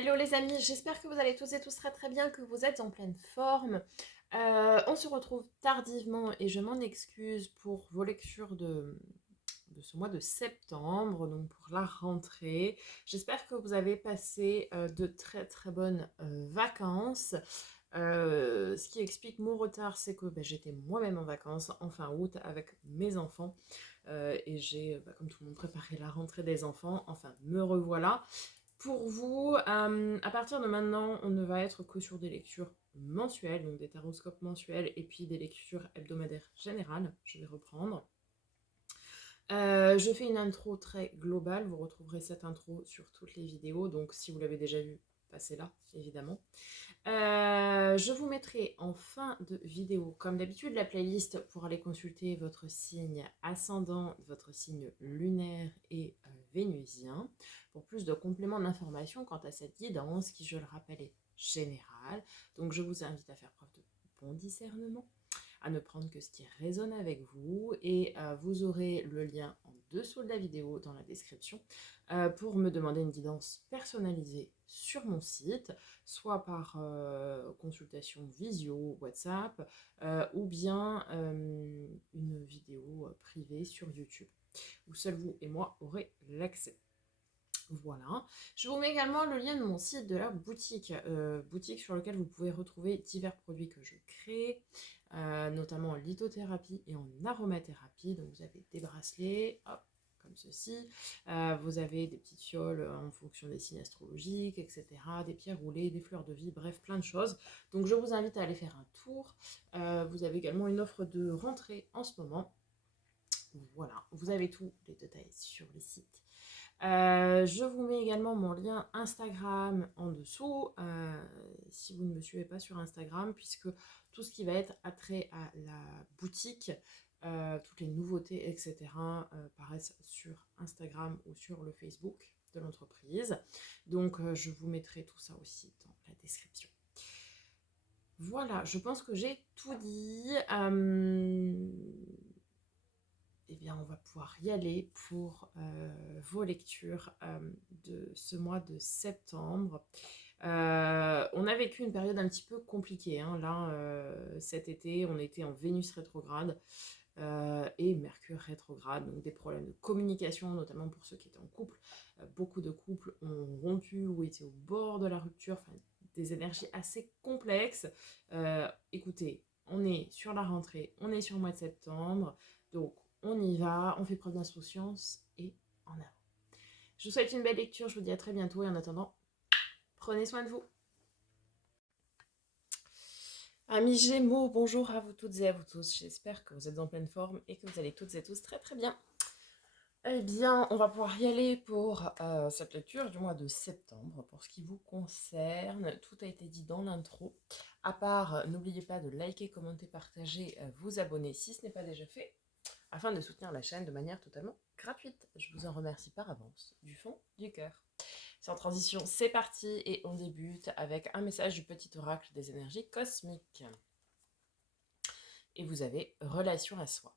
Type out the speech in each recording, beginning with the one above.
Hello les amis, j'espère que vous allez tous et tous très très bien, que vous êtes en pleine forme. On se retrouve tardivement et je m'en excuse pour vos lectures de ce mois de septembre, donc pour la rentrée. J'espère que vous avez passé de très très bonnes vacances. Ce qui explique mon retard, c'est que j'étais moi-même en vacances en fin août avec mes enfants et j'ai, comme tout le monde, préparé la rentrée des enfants. Enfin, me revoilà. Pour vous, à partir de maintenant, on ne va être que sur des lectures mensuelles, donc des taroscopes mensuels et puis des lectures hebdomadaires générales. Je vais reprendre. Je fais une intro très globale. Vous retrouverez cette intro sur toutes les vidéos. Donc, si vous l'avez déjà vue, passez là, évidemment. Je vous mettrai en fin de vidéo, comme d'habitude, la playlist pour aller consulter votre signe ascendant, votre signe lunaire et vénusien, pour plus de compléments d'information quant à cette guidance qui, je le rappelle, est générale. Donc je vous invite à faire preuve de bon discernement, à ne prendre que ce qui résonne avec vous, et vous aurez le lien en dessous de la vidéo dans la description pour me demander une guidance personnalisée sur mon site, soit par consultation visio, WhatsApp, ou bien une vidéo privée sur YouTube, où seul vous et moi aurez l'accès. Voilà. Je vous mets également le lien de mon site de la boutique, boutique sur lequel vous pouvez retrouver divers produits que je crée, notamment en lithothérapie et en aromathérapie. Donc vous avez des bracelets, hop, comme ceci. Vous avez des petites fioles en fonction des signes astrologiques, etc. Des pierres roulées, des fleurs de vie, bref, plein de choses. Donc je vous invite à aller faire un tour. Vous avez également une offre de rentrée en ce moment. Voilà, vous avez tous les détails sur le site. Je vous mets également mon lien Instagram en dessous, si vous ne me suivez pas sur Instagram, puisque tout ce qui va être attrait à la boutique, toutes les nouveautés, etc., paraissent sur Instagram ou sur le Facebook de l'entreprise. Donc je vous mettrai tout ça aussi dans la description. Voilà, je pense que j'ai tout dit. Eh bien, on va pouvoir y aller pour vos lectures de ce mois de septembre. On a vécu une période un petit peu compliquée, hein. Là, cet été, on était en Vénus rétrograde et Mercure rétrograde, donc des problèmes de communication, notamment pour ceux qui étaient en couple. Beaucoup de couples ont rompu ou étaient au bord de la rupture, enfin, des énergies assez complexes. Écoutez, on est sur la rentrée, on est sur le mois de septembre, donc on y va, on fait preuve d'insouciance et en avant. Je vous souhaite une belle lecture, je vous dis à très bientôt et en attendant, prenez soin de vous. Amis Gémeaux, bonjour à vous toutes et à vous tous. J'espère que vous êtes en pleine forme et que vous allez toutes et tous très très bien. Eh bien, on va pouvoir y aller pour cette lecture du mois de septembre. Pour ce qui vous concerne, tout a été dit dans l'intro. À part, n'oubliez pas de liker, commenter, partager, vous abonner si ce n'est pas déjà fait, afin de soutenir la chaîne de manière totalement gratuite. Je vous en remercie par avance, du fond du cœur. Sans transition, c'est parti et on débute avec un message du petit oracle des énergies cosmiques. Et vous avez relation à soi.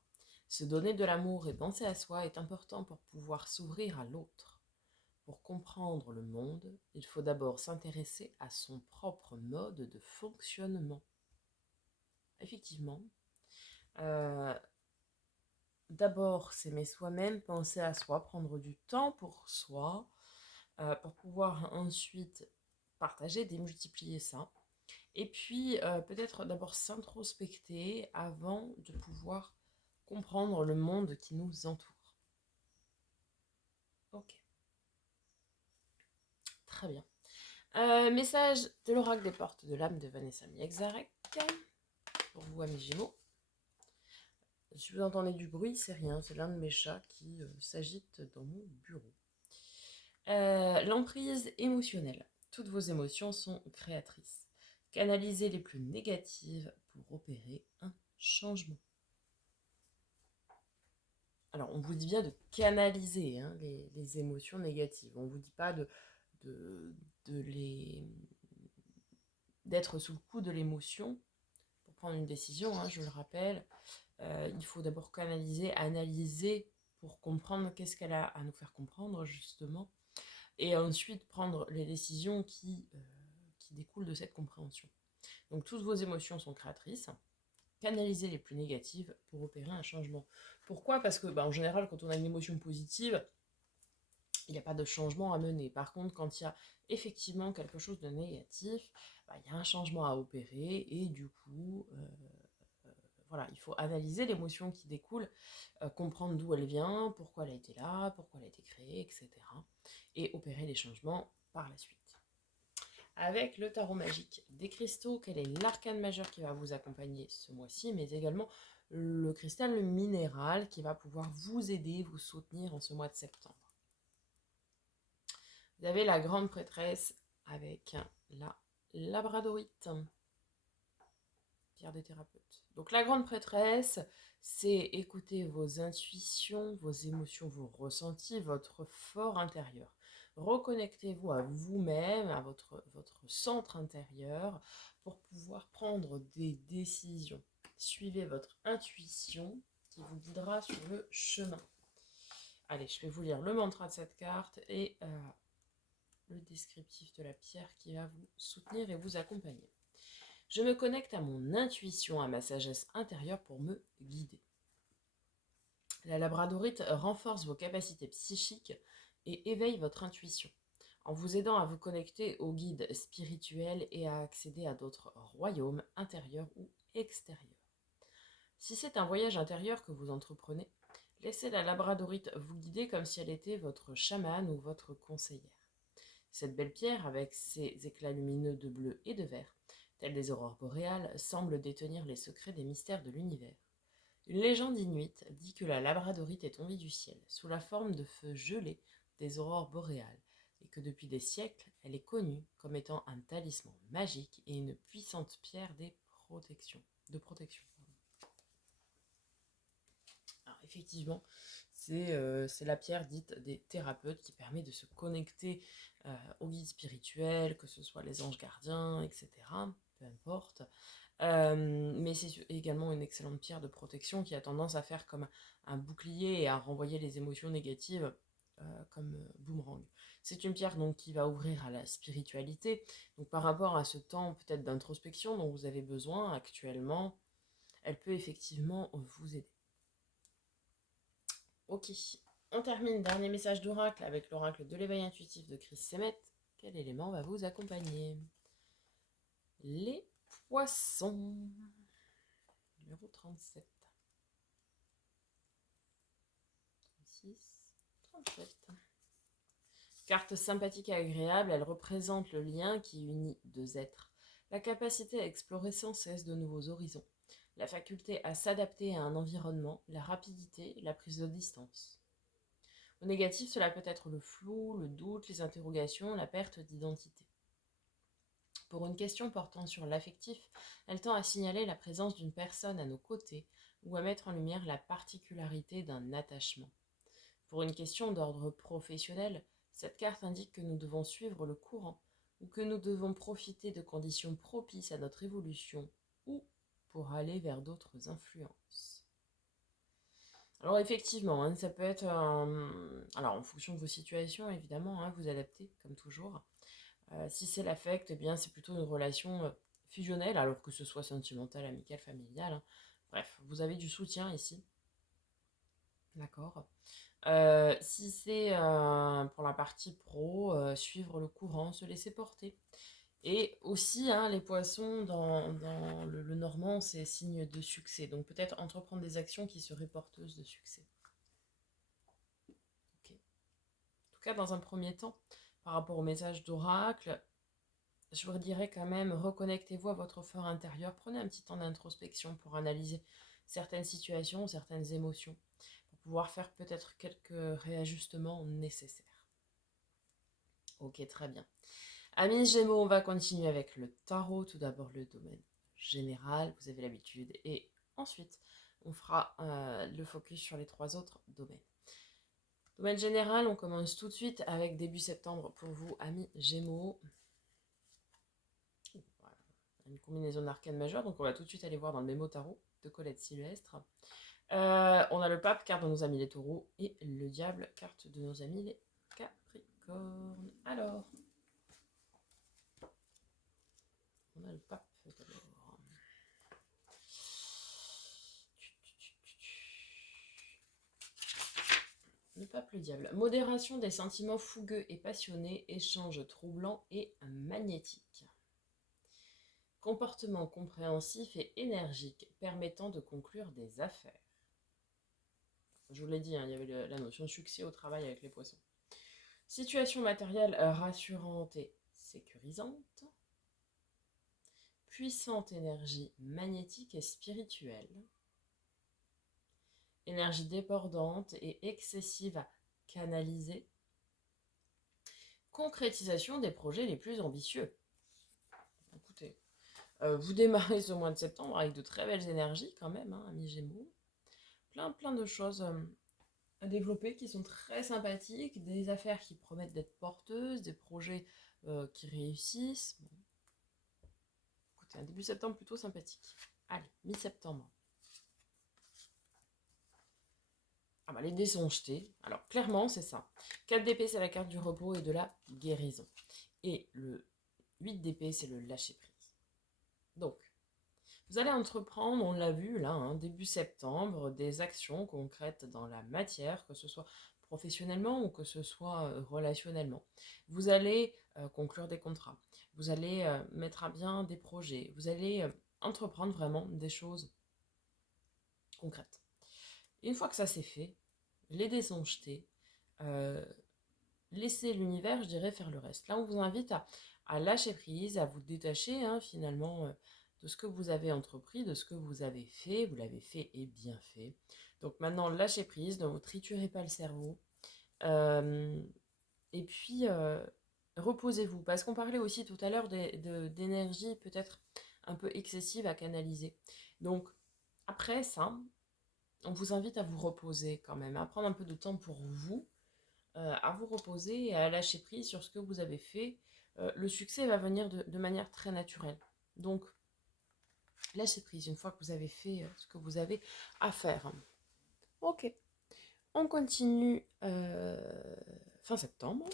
Se donner de l'amour et penser à soi est important pour pouvoir s'ouvrir à l'autre. Pour comprendre le monde, il faut d'abord s'intéresser à son propre mode de fonctionnement. Effectivement, d'abord s'aimer soi-même, penser à soi, prendre du temps pour soi, pour pouvoir ensuite partager, démultiplier ça. Et puis peut-être d'abord s'introspecter avant de pouvoir comprendre le monde qui nous entoure. Ok, très bien. Message de l'oracle des portes de l'âme de Vanessa Miexarek. Pour vous, amis Gémeaux. Si vous entendez du bruit, c'est rien, c'est l'un de mes chats qui s'agite dans mon bureau. L'emprise émotionnelle. Toutes vos émotions sont créatrices. Canalisez les plus négatives pour opérer un changement. Alors, on vous dit bien de canaliser hein, les émotions négatives. On ne vous dit pas d'être sous le coup de l'émotion pour prendre une décision, hein, je le rappelle. Il faut d'abord canaliser, analyser pour comprendre qu'est-ce qu'elle a à nous faire comprendre, justement. et ensuite prendre les décisions qui découlent de cette compréhension. Donc toutes vos émotions sont créatrices. Canalisez les plus négatives pour opérer un changement. Pourquoi? Parce que en général, quand on a une émotion positive, il n'y a pas de changement à mener. Par contre, quand il y a effectivement quelque chose de négatif, il y a un changement à opérer et du coup, voilà, il faut analyser l'émotion qui découle, comprendre d'où elle vient, pourquoi elle a été là, pourquoi elle a été créée, etc. Et opérer les changements par la suite. Avec le tarot magique des cristaux, quel est l'arcane majeur qui va vous accompagner ce mois-ci, mais également le cristal minéral qui va pouvoir vous aider, vous soutenir en ce mois de septembre. Vous avez la grande prêtresse avec la labradorite, pierre des thérapeutes. Donc la grande prêtresse, c'est écouter vos intuitions, vos émotions, vos ressentis, votre fort intérieur. Reconnectez-vous à vous-même, à votre centre intérieur pour pouvoir prendre des décisions. Suivez votre intuition qui vous guidera sur le chemin. Allez, je vais vous lire le mantra de cette carte et le descriptif de la pierre qui va vous soutenir et vous accompagner. Je me connecte à mon intuition, à ma sagesse intérieure pour me guider. La labradorite renforce vos capacités psychiques et éveille votre intuition, en vous aidant à vous connecter aux guides spirituels et à accéder à d'autres royaumes intérieurs ou extérieurs. Si c'est un voyage intérieur que vous entreprenez, laissez la labradorite vous guider comme si elle était votre chamane ou votre conseillère. Cette belle pierre, avec ses éclats lumineux de bleu et de vert, tels des aurores boréales, semble détenir les secrets des mystères de l'univers. Une légende inuite dit que la labradorite est tombée du ciel, sous la forme de feux gelés des aurores boréales, et que depuis des siècles, elle est connue comme étant un talisman magique et une puissante pierre de protection. Alors effectivement, c'est la pierre dite des thérapeutes qui permet de se connecter aux guides spirituels, que ce soit les anges gardiens, etc. Peu importe. Mais c'est également une excellente pierre de protection qui a tendance à faire comme un bouclier et à renvoyer les émotions négatives comme boomerang. C'est une pierre donc qui va ouvrir à la spiritualité. Donc par rapport à ce temps peut-être d'introspection dont vous avez besoin actuellement, elle peut effectivement vous aider. Ok, on termine, dernier message d'oracle avec l'oracle de l'éveil intuitif de Chris Semet. Quel élément va vous accompagner? Les poissons. Numéro 37. 36, 37. Carte sympathique et agréable, elle représente le lien qui unit deux êtres. La capacité à explorer sans cesse de nouveaux horizons. La faculté à s'adapter à un environnement, la rapidité, la prise de distance. Au négatif, cela peut être le flou, le doute, les interrogations, la perte d'identité. Pour une question portant sur l'affectif, elle tend à signaler la présence d'une personne à nos côtés ou à mettre en lumière la particularité d'un attachement. Pour une question d'ordre professionnel, cette carte indique que nous devons suivre le courant ou que nous devons profiter de conditions propices à notre évolution ou pour aller vers d'autres influences. Alors effectivement, ça peut être... alors en fonction de vos situations, évidemment, vous adaptez comme toujours. Si c'est l'affect, eh bien c'est plutôt une relation fusionnelle, alors que ce soit sentimentale, amicale, familiale. Bref, vous avez du soutien ici. D'accord. Si c'est pour la partie pro, suivre le courant, se laisser porter. Et aussi, les poissons, dans le normand, c'est signe de succès. Donc peut-être entreprendre des actions qui seraient porteuses de succès. Okay. En tout cas, dans un premier temps, par rapport au message d'oracle, je vous dirais quand même, reconnectez-vous à votre fort intérieur. Prenez un petit temps d'introspection pour analyser certaines situations, certaines émotions, pour pouvoir faire peut-être quelques réajustements nécessaires. Ok, très bien. Amis Gémeaux, on va continuer avec le tarot. Tout d'abord le domaine général, vous avez l'habitude. Et ensuite, on fera le focus sur les 3 autres domaines. Domaine général, on commence tout de suite avec début septembre pour vous, amis Gémeaux. Voilà. Une combinaison d'arcanes majeures, donc on va tout de suite aller voir dans le mémo tarot de Colette Sylvestre. On a le pape, carte de nos amis les taureaux, et le diable, carte de nos amis les Capricornes. Capricorne. Alors, on a le pape d'abord. Le pape, le diable. Modération des sentiments fougueux et passionnés, échanges troublants et magnétiques. Comportement compréhensif et énergique permettant de conclure des affaires. Je vous l'ai dit, hein, il y avait la notion de succès au travail avec les poissons. Situation matérielle rassurante et sécurisante. Puissante énergie magnétique et spirituelle. Énergie débordante et excessive à canaliser. Concrétisation des projets les plus ambitieux. Écoutez, vous démarrez ce mois de septembre avec de très belles énergies quand même, hein, amis Gémeaux. Plein de choses à développer qui sont très sympathiques, des affaires qui promettent d'être porteuses, des projets qui réussissent. Bon. Écoutez, un début septembre plutôt sympathique. Allez, mi-septembre. Ah bah les dés sont jetés. Alors clairement c'est ça. 4 d'épée c'est la carte du repos et de la guérison. Et le 8 d'épée c'est le lâcher prise. Donc, vous allez entreprendre, on l'a vu là, hein, début septembre, des actions concrètes dans la matière, que ce soit professionnellement ou que ce soit relationnellement. Vous allez conclure des contrats, vous allez mettre à bien des projets, vous allez entreprendre vraiment des choses concrètes. Une fois que ça c'est fait, les dés sont jetés, laissez l'univers, je dirais, faire le reste. Là, on vous invite à lâcher prise, à vous détacher finalement de ce que vous avez entrepris, de ce que vous avez fait. Vous l'avez fait et bien fait. Donc maintenant, lâchez prise, ne vous triturez pas le cerveau. Et puis, reposez-vous. Parce qu'on parlait aussi tout à l'heure d'énergie peut-être un peu excessive à canaliser. Donc, après ça, on vous invite à vous reposer quand même, à prendre un peu de temps pour vous, à vous reposer et à lâcher prise sur ce que vous avez fait. Le succès va venir de manière très naturelle. Donc, lâchez prise une fois que vous avez fait ce que vous avez à faire. Ok, on continue fin septembre.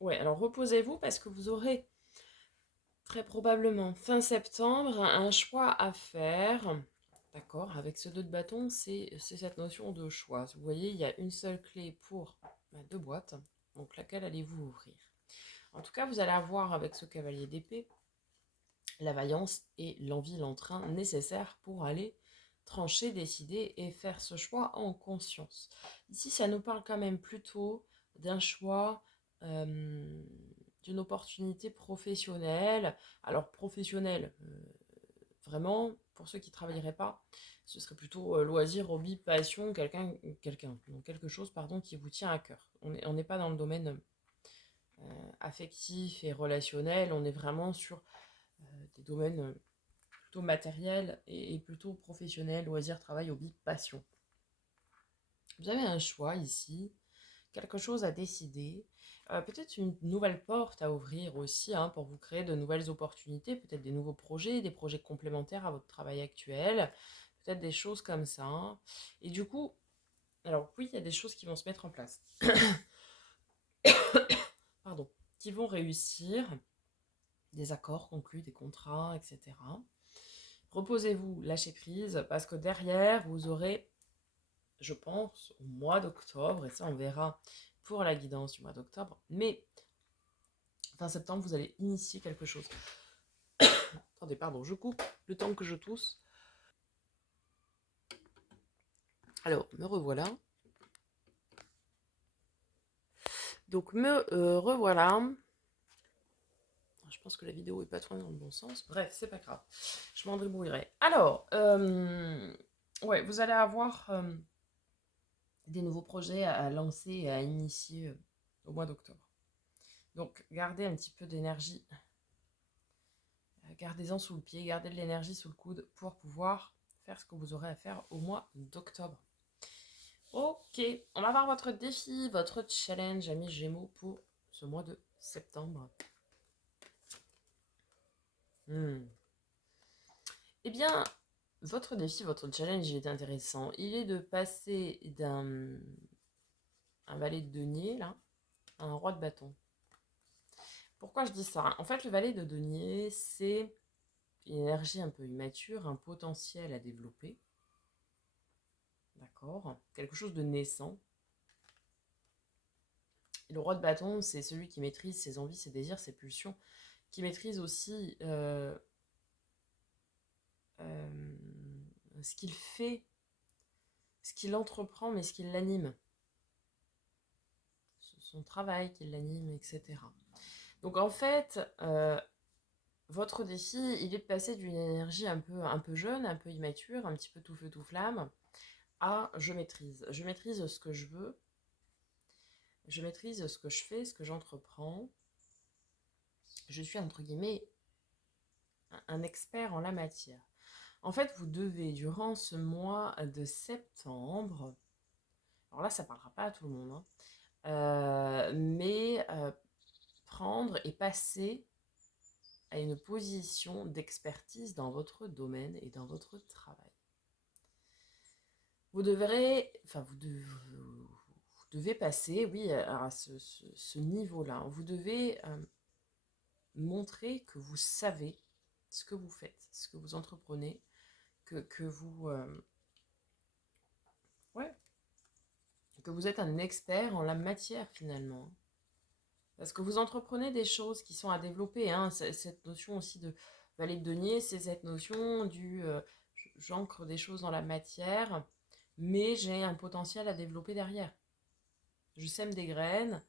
Ouais, alors reposez-vous parce que vous aurez très probablement fin septembre un choix à faire. D'accord, avec ce 2 de bâton, c'est cette notion de choix. Vous voyez, il y a une seule clé pour 2 boîtes. Donc laquelle allez-vous ouvrir? En tout cas, vous allez avoir avec ce cavalier d'épée la vaillance et l'envie, l'entrain nécessaires pour aller trancher, décider et faire ce choix en conscience. Ici, ça nous parle quand même plutôt d'un choix, d'une opportunité professionnelle. Alors, professionnelle, vraiment, pour ceux qui ne travailleraient pas, ce serait plutôt loisir, hobby, passion, quelque chose qui vous tient à cœur. On n'est pas dans le domaine affectif et relationnel, on est vraiment sur des domaines plutôt matériels et plutôt professionnels, loisirs, travail, hobby, passion. Vous avez un choix ici, quelque chose à décider, peut-être une nouvelle porte à ouvrir aussi pour vous créer de nouvelles opportunités, peut-être des nouveaux projets, des projets complémentaires à votre travail actuel, peut-être des choses comme ça. Et du coup, alors oui, il y a des choses qui vont se mettre en place. Pardon, qui vont réussir, des accords conclus, des contrats, etc. Reposez-vous, lâchez prise, parce que derrière, vous aurez, je pense, au mois d'octobre, et ça on verra pour la guidance du mois d'octobre, mais fin septembre, vous allez initier quelque chose. Attendez, pardon, je coupe le temps que je tousse. Alors, me revoilà. Donc, me revoilà. Je pense que la vidéo est pas trop dans le bon sens. Bref, c'est pas grave. Je m'en débrouillerai. Alors, ouais, vous allez avoir des nouveaux projets à lancer et à initier au mois d'octobre. Donc, gardez un petit peu d'énergie. Gardez-en sous le pied, gardez de l'énergie sous le coude pour pouvoir faire ce que vous aurez à faire au mois d'octobre. Ok, on va voir votre défi, votre challenge, amis Gémeaux, pour ce mois de septembre. Eh bien, votre défi, votre challenge, il est intéressant. Il est de passer d'un un valet de denier, là, un roi de bâton. Pourquoi je dis ça? En fait, le valet de denier, c'est une énergie un peu immature, un potentiel à développer. D'accord? Quelque chose de naissant. Et le roi de bâton, c'est celui qui maîtrise ses envies, ses désirs, ses pulsions, qui maîtrise aussi ce qu'il fait, ce qu'il entreprend, mais ce qui l'anime. Son travail qui l'anime, etc. Donc en fait, votre défi, il est de passer d'une énergie un peu jeune, un peu immature, un petit peu tout feu tout flamme, à je maîtrise. Je maîtrise ce que je veux, je maîtrise ce que je fais, ce que j'entreprends. Je suis, entre guillemets, un expert en la matière. En fait, vous devez, durant ce mois de septembre, alors là, ça ne parlera pas à tout le monde, mais prendre et passer à une position d'expertise dans votre domaine et dans votre travail. Vous devrez, enfin, vous devez passer, oui, à ce niveau-là. Vous devez montrer que vous savez ce que vous faites, ce que vous entreprenez, que vous, ouais, que vous êtes un expert en la matière finalement. Parce que vous entreprenez des choses qui sont à développer. Hein. Cette notion aussi de valet de denier, c'est cette notion du j'ancre des choses dans la matière, mais j'ai un potentiel à développer derrière. Je sème des graines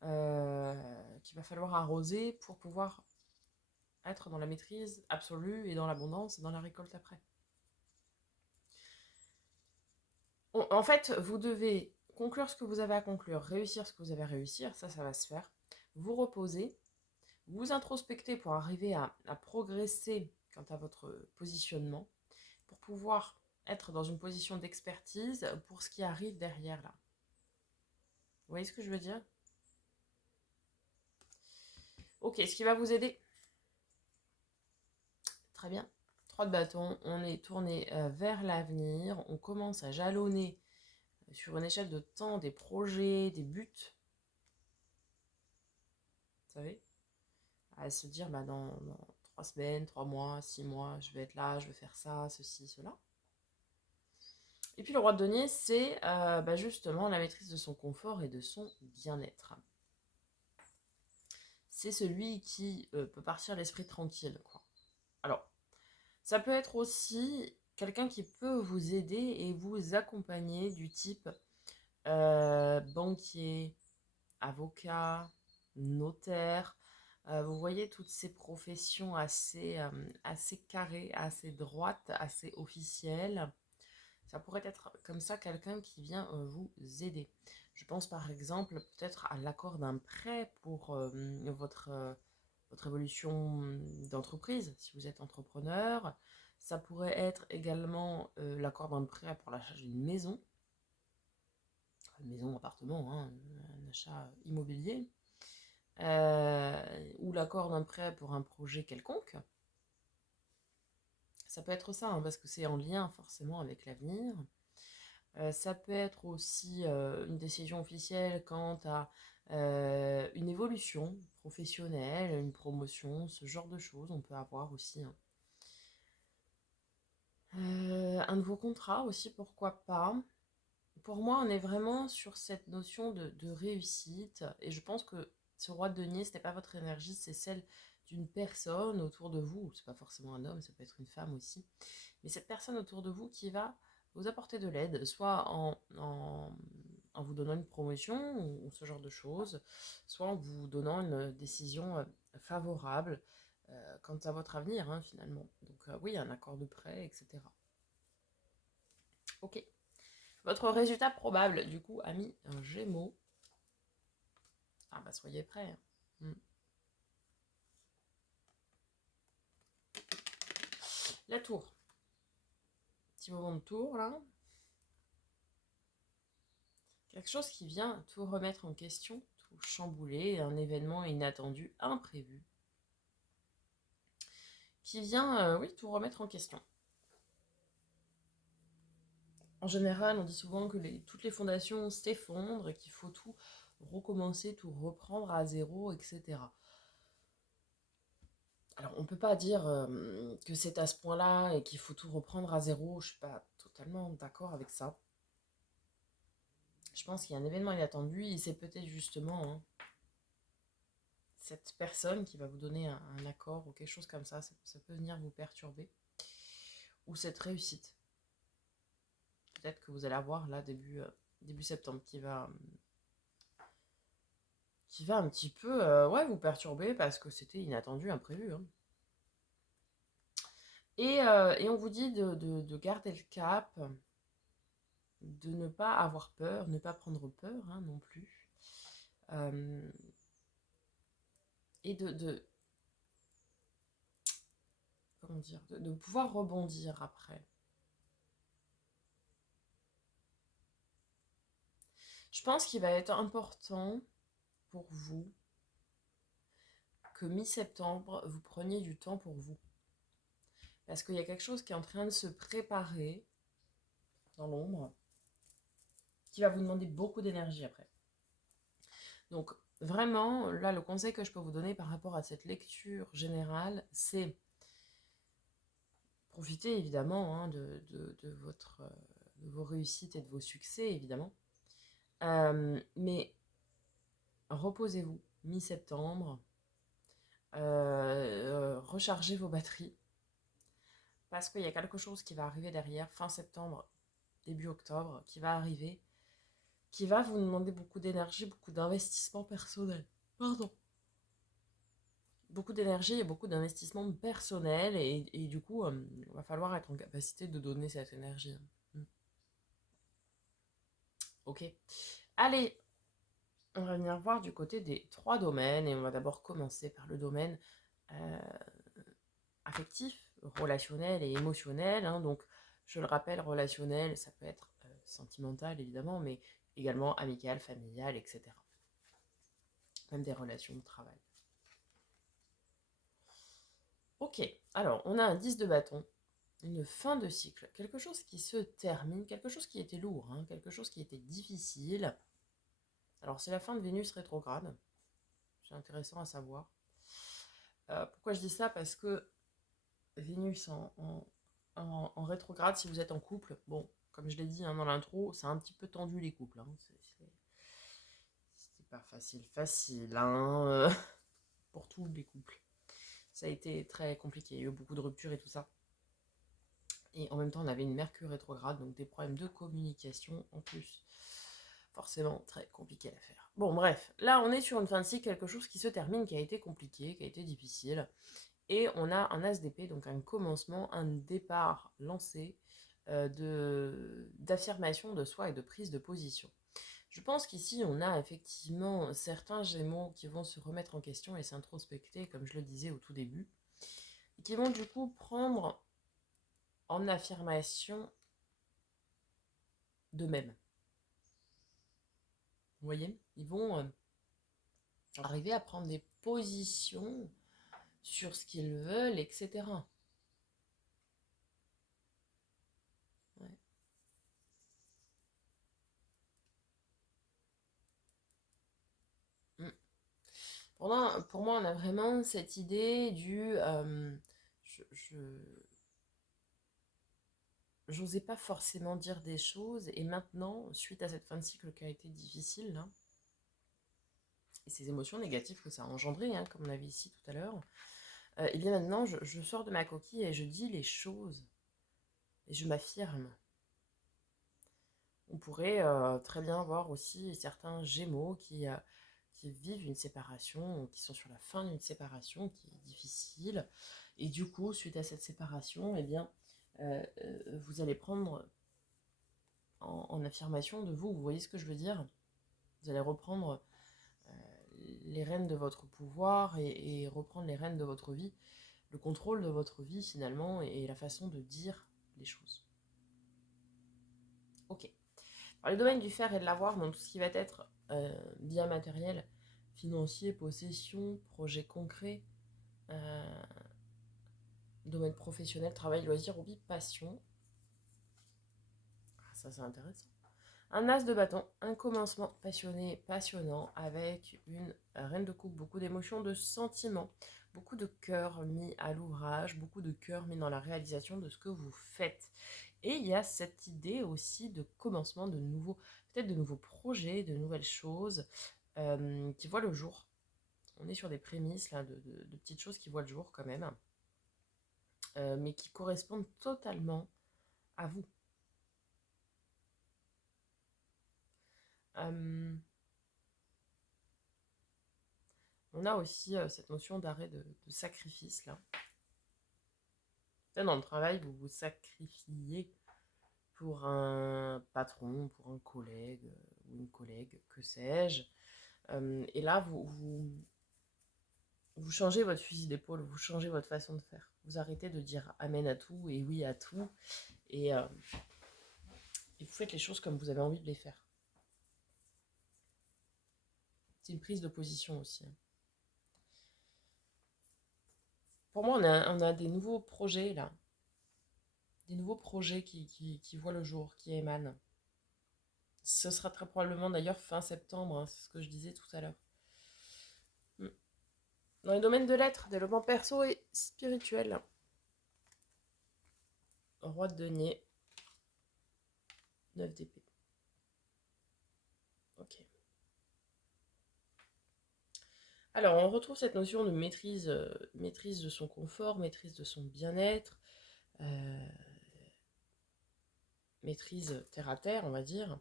qu'il va falloir arroser pour pouvoir être dans la maîtrise absolue et dans l'abondance et dans la récolte après. En fait, vous devez conclure ce que vous avez à conclure, réussir ce que vous avez à réussir, ça va se faire. Vous reposer, vous introspecter pour arriver à progresser quant à votre positionnement, pour pouvoir être dans une position d'expertise pour ce qui arrive derrière là. Vous voyez ce que je veux dire? Ok, ce qui va vous aider. Très bien. 3 de bâton, on est tourné vers l'avenir, on commence à jalonner sur une échelle de temps des projets, des buts. Vous savez? À se dire, bah, dans 3 semaines, 3 mois, 6 mois, je vais être là, je vais faire ça, ceci, cela. Et puis le roi de denier, c'est justement la maîtrise de son confort et de son bien-être. C'est celui qui peut partir l'esprit tranquille, quoi. Alors, ça peut être aussi quelqu'un qui peut vous aider et vous accompagner du type banquier, avocat, notaire. Vous voyez toutes ces professions assez carrées, assez droites, assez officielles. Ça pourrait être comme ça quelqu'un qui vient vous aider. Je pense par exemple peut-être à l'accord d'un prêt pour votre évolution d'entreprise, si vous êtes entrepreneur. Ça pourrait être également l'accord d'un prêt pour l'achat d'une maison. Une maison, appartement, hein, un achat immobilier. Ou l'accord d'un prêt pour un projet quelconque. Ça peut être ça, hein, parce que c'est en lien forcément avec l'avenir. Ça peut être aussi une décision officielle quant à une évolution professionnelle, une promotion, ce genre de choses. On peut avoir aussi un nouveau contrat aussi, pourquoi pas. Pour moi, on est vraiment sur cette notion de réussite. Et je pense que ce roi de denier, ce n'est pas votre énergie, c'est celle d'une personne autour de vous. C'est pas forcément un homme, ça peut être une femme aussi. Mais cette personne autour de vous qui va vous apporter de l'aide, soit en vous donnant une promotion ou ce genre de choses, soit en vous donnant une décision favorable quant à votre avenir, hein, finalement. Donc oui, un accord de prêt, etc. Ok. Votre résultat probable, du coup, a mis un Gémeaux. Ah bah soyez prêts. Hein. La tour. Petit moment de tour, là. Quelque chose qui vient tout remettre en question, tout chambouler, un événement inattendu, imprévu. Qui vient, oui, tout remettre en question. En général, on dit souvent que toutes les fondations s'effondrent et qu'il faut tout recommencer, tout reprendre à zéro, etc. Alors, on ne peut pas dire que c'est à ce point-là et qu'il faut tout reprendre à zéro. Je ne suis pas totalement d'accord avec ça. Je pense qu'il y a un événement inattendu et c'est peut-être justement cette personne qui va vous donner un accord ou quelque chose comme ça. Ça peut venir vous perturber. Ou cette réussite. Peut-être que vous allez avoir là début septembre qui va un petit peu ouais, vous perturber parce que c'était inattendu, imprévu. Hein. Et on vous dit de garder le cap, de ne pas avoir peur, ne pas prendre peur hein, non plus. Et comment dire, de pouvoir rebondir après. Je pense qu'il va être important pour vous que mi-septembre, vous preniez du temps pour vous. Parce qu'il y a quelque chose qui est en train de se préparer dans l'ombre, qui va vous demander beaucoup d'énergie après. Donc vraiment, là, le conseil que je peux vous donner par rapport à cette lecture générale, c'est profiter évidemment hein, de vos réussites et de vos succès, évidemment. Mais reposez-vous, mi-septembre, rechargez vos batteries, parce qu'il y a quelque chose qui va arriver derrière, fin septembre, début octobre, qui va arriver, qui va vous demander beaucoup d'énergie, beaucoup d'investissement personnel. Pardon. Beaucoup d'énergie et beaucoup d'investissement personnel, et du coup, il va falloir être en capacité de donner cette énergie. Ok. Allez, on va venir voir du côté des 3 domaines, et on va d'abord commencer par le domaine affectif, relationnel et émotionnel. Hein. Donc, je le rappelle, relationnel, ça peut être sentimental évidemment, mais également amical, familial, etc. Même des relations de travail. Ok, alors on a un 10 de bâton, une fin de cycle, quelque chose qui se termine, quelque chose qui était lourd, hein, quelque chose qui était difficile. Alors c'est la fin de Vénus rétrograde, c'est intéressant à savoir. Pourquoi je dis ça? Parce que Vénus en rétrograde, si vous êtes en couple, bon, comme je l'ai dit hein, dans l'intro, c'est un petit peu tendu les couples. Hein. C'est pas facile, hein, pour tous les couples. Ça a été très compliqué, il y a eu beaucoup de ruptures et tout ça. Et en même temps, on avait une Mercure rétrograde, donc des problèmes de communication en plus. Forcément, très compliqué à faire. Bon, bref, là, on est sur une fin de cycle, quelque chose qui se termine, qui a été compliqué, qui a été difficile. Et on a un as d'épée, donc un commencement, un départ lancé d'affirmation de soi et de prise de position. Je pense qu'ici, on a effectivement certains Gémeaux qui vont se remettre en question et s'introspecter, comme je le disais au tout début, et qui vont du coup prendre en affirmation d'eux-mêmes. Vous voyez? Ils vont arriver à prendre des positions sur ce qu'ils veulent, etc. Ouais. Mm. Pour moi, on a vraiment cette idée du... j'osais pas forcément dire des choses, et maintenant, suite à cette fin de cycle qui a été difficile, là, et ces émotions négatives que ça a engendré, hein, comme on avait ici tout à l'heure, et bien maintenant, je sors de ma coquille et je dis les choses, et je m'affirme. On pourrait très bien voir aussi certains Gémeaux qui vivent une séparation, qui sont sur la fin d'une séparation qui est difficile, et du coup, suite à cette séparation, eh bien, vous allez prendre en affirmation de vous voyez ce que je veux dire? Vous allez reprendre les rênes de votre pouvoir et reprendre les rênes de votre vie, le contrôle de votre vie finalement, et la façon de dire les choses. Ok. Alors, le domaine du faire et de l'avoir, donc tout ce qui va être bien matériel, financier, possession, projet concret, domaine professionnel, travail, loisir, hobby, passion. Ça c'est intéressant. Un as de bâton, un commencement passionné, passionnant, avec une reine de coupe, beaucoup d'émotions, de sentiments, beaucoup de cœur mis à l'ouvrage, beaucoup de cœur mis dans la réalisation de ce que vous faites. Et il y a cette idée aussi de commencement de nouveaux, peut-être de nouveaux projets, de nouvelles choses qui voient le jour. On est sur des prémices là, de petites choses qui voient le jour quand même, mais qui correspondent totalement à vous. On a aussi cette notion d'arrêt de sacrifice là. Dans le travail, vous vous sacrifiez pour un patron, pour un collègue ou une collègue, que sais-je. Et là, vous changez votre fusil d'épaule, vous changez votre façon de faire. Vous arrêtez de dire amen à tout et oui à tout. Et vous faites les choses comme vous avez envie de les faire. C'est une prise de position aussi. Pour moi, on a des nouveaux projets là. Des nouveaux projets qui voient le jour, qui émanent. Ce sera très probablement d'ailleurs fin septembre, hein, c'est ce que je disais tout à l'heure. Dans les domaines de l'être, développement perso et spirituel. Roi de denier. 9 d'épée. Ok. Alors, on retrouve cette notion de maîtrise, maîtrise de son confort, maîtrise de son bien-être, maîtrise terre à terre, on va dire.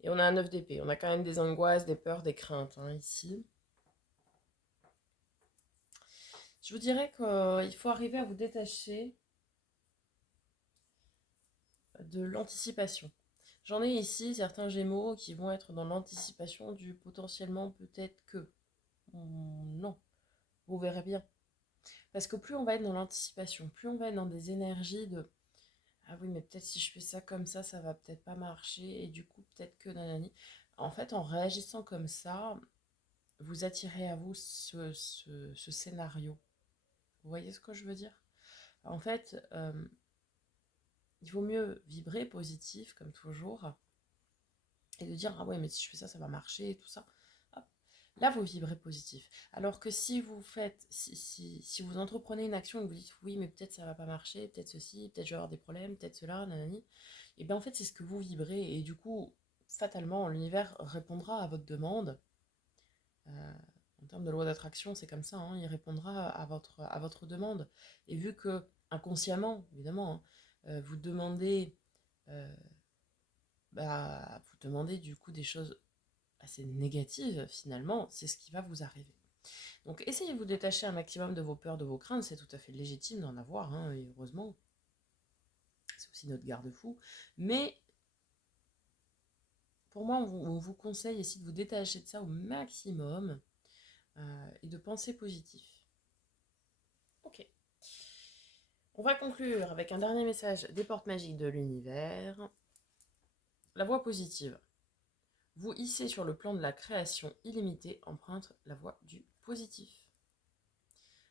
Et on a un 9 d'épée. On a quand même des angoisses, des peurs, des craintes hein, ici. Je vous dirais qu'il faut arriver à vous détacher de l'anticipation. J'en ai ici certains Gémeaux qui vont être dans l'anticipation du potentiellement peut-être que. Non, vous verrez bien. Parce que plus on va être dans l'anticipation, plus on va être dans des énergies de ah oui, mais peut-être si je fais ça comme ça va peut-être pas marcher, et du coup, peut-être que nanani. En fait, en réagissant comme ça, vous attirez à vous ce scénario. Vous voyez ce que je veux dire? En fait, il vaut mieux vibrer positif, comme toujours, et de dire, ah ouais, mais si je fais ça va marcher, et tout ça. Hop. Là, vous vibrez positif. Alors que si vous faites, si vous entreprenez une action et que vous dites, oui, mais peut-être ça va pas marcher, peut-être ceci, peut-être je vais avoir des problèmes, peut-être cela, nanani, et bien en fait, c'est ce que vous vibrez, et du coup, fatalement, l'univers répondra à votre demande. En termes de loi d'attraction, c'est comme ça, hein, il répondra à votre demande. Et vu que, inconsciemment, évidemment, hein, vous demandez vous demandez du coup des choses assez négatives, finalement, c'est ce qui va vous arriver. Donc essayez de vous détacher un maximum de vos peurs, de vos craintes, c'est tout à fait légitime d'en avoir, hein, et heureusement. C'est aussi notre garde-fou. Mais pour moi, on vous conseille ici de vous détacher de ça au maximum et de penser positif. Ok. On va conclure avec un dernier message des portes magiques de l'univers. La voie positive. Vous hissez sur le plan de la création illimitée, emprunte la voie du positif.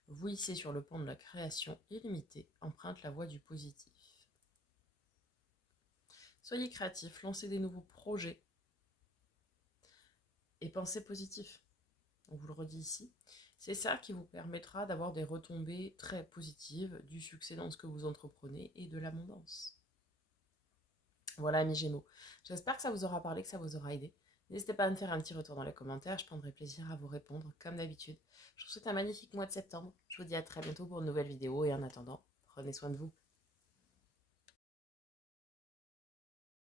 Vous hissez sur le plan de la création illimitée, emprunte la voie du positif. Soyez créatifs, lancez des nouveaux projets et pensez positif. On vous le redit ici. C'est ça qui vous permettra d'avoir des retombées très positives, du succès dans ce que vous entreprenez et de l'abondance. Voilà, amis Gémeaux. J'espère que ça vous aura parlé, que ça vous aura aidé. N'hésitez pas à me faire un petit retour dans les commentaires, je prendrai plaisir à vous répondre comme d'habitude. Je vous souhaite un magnifique mois de septembre. Je vous dis à très bientôt pour une nouvelle vidéo et en attendant, prenez soin de vous.